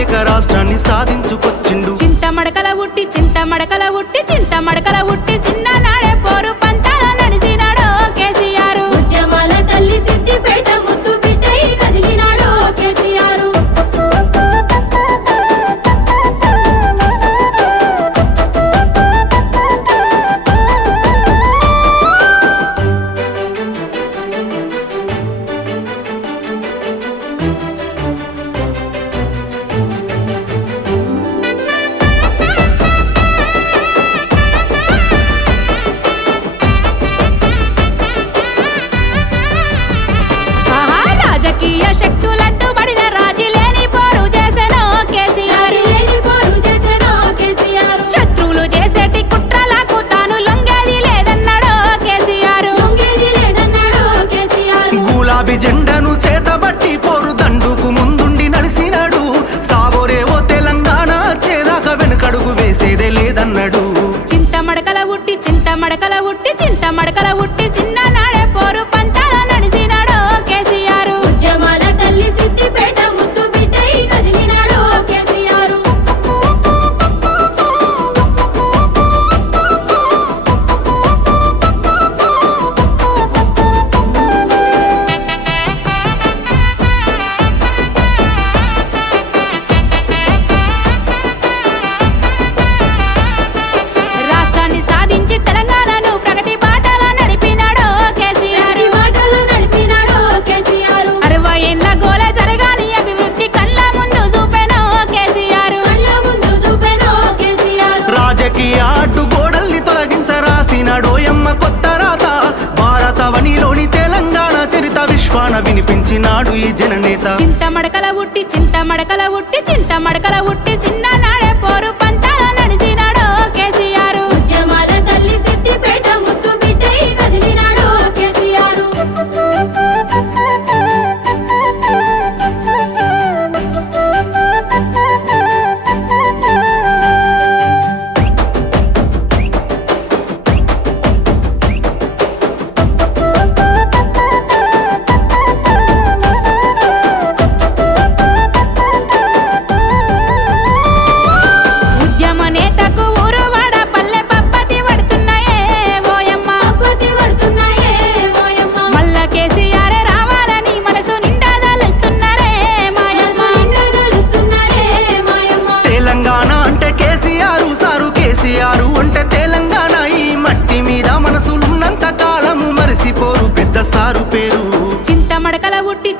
లేక రాష్ట్రాన్ని సాధించుకొచ్చిండు. చింత మడకల ఉట్టి చిన్ననాడే పోరు పంతాల నడిచినాడో కేసీఆర్. ఉద్యమాల తల్లి సిద్దిపేట ముద్దు బిడ్డై కదిలినాడో కేసీఆర్. రాజకీయ శక్తులంటూ బడిన రాజీ లేని పోరు చేసెనో కేసీఆర్. శత్రువులు చేసేటి కుట్రలకు తాను లొంగేది లేదన్నాడో కేసీఆర్. గులాబీ జెండను చేతబట్టి పోరు దండుకు ముందుండి నడిసినాడు. సావోరేవో తెలంగాణ చేదాకా వెనుకడుగు వేసేదే లేదన్నాడు. చింత మడకల ఉట్టి చిన్ననాడే పోరు పంతాల నడిచినాడో కేసీఆర్. ఉద్యమాల తల్లి సిద్దిపేట ముద్దు బిడ్డై కదిలినాడో కేసీఆర్. రాష్ట్రాన్ని సాధించి తెలంగాణను ప్రగతి బాటల నడిపినాడో కేసీఆర్. 60 ఏళ్ల గోల జరగాని అభివృద్ధి కళ్ళ ముందు చూపెనో కేసీఆర్. రాజకీయ అడ్డుగోడల్ని తొలగించరాసినాడోయమ్మ కొత్త రాత. భారతవనిలోని తెలంగాణ చరిత విశ్వాన వినిపించినాడు ఈ జననేత. చింత మడకల ఉట్టి చిన్ననాడే పోరు పంతాల నడిచినాడో కేసీఆర్. ఉద్యమాల తల్లి సిద్దిపేట ముద్దు బిడ్డై కదిలినాడో కేసీఆర్. ఉద్యమ నేతకు ఊరువాడ పల్లె పప్పతి పడుతున్నాయే ఓయమ్మ. మల్ల కేసీఆర్ రావాలని మనసు నిండా దలుస్తున్నారే మాయమ్మ. తెలంగాణ అంటే కేసీఆర్ సారు, కేసీఆర్ అంటే తెలంగాణ. ఈ మట్టి మీద మనసులున్నంత కాలము మరిసిపోరు పెద్ద సారు పేరు. చింత మడకల ఉట్టి